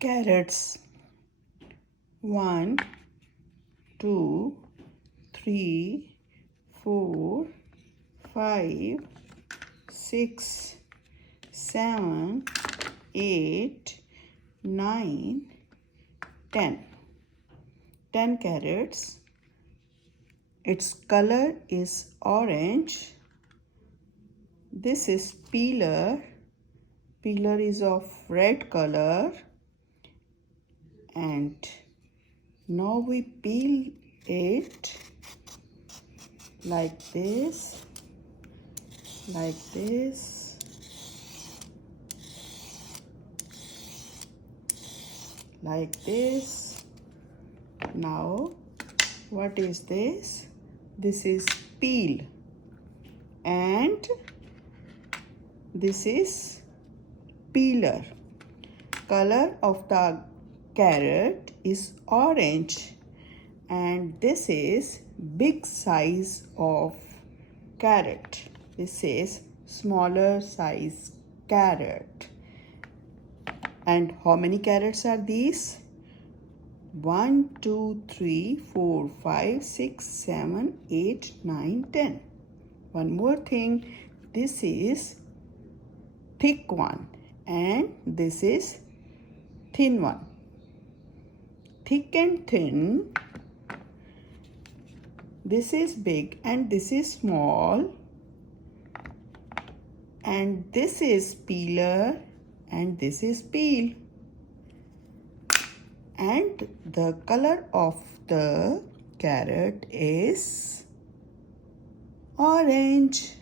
Carrots. 1, 2, 3, 4, 5, 6, 7, 8, 9, 10. 10 carrots. Its color is orange. This is peeler. Peeler is of red color. And now we peel it like this, like this, like this. Now, what is this? This is peel, and this is peeler. Color of the carrot is orange, and this is big size of carrot. This is smaller size carrot. And how many carrots are these? 1, 2, 3, 4, 5, 6, 7, 8, 9, 10. One more thing, this is thick one and this is thin one. Thick and thin, this is big and this is small, and this is peeler and this is peel. And the color of the carrot is orange.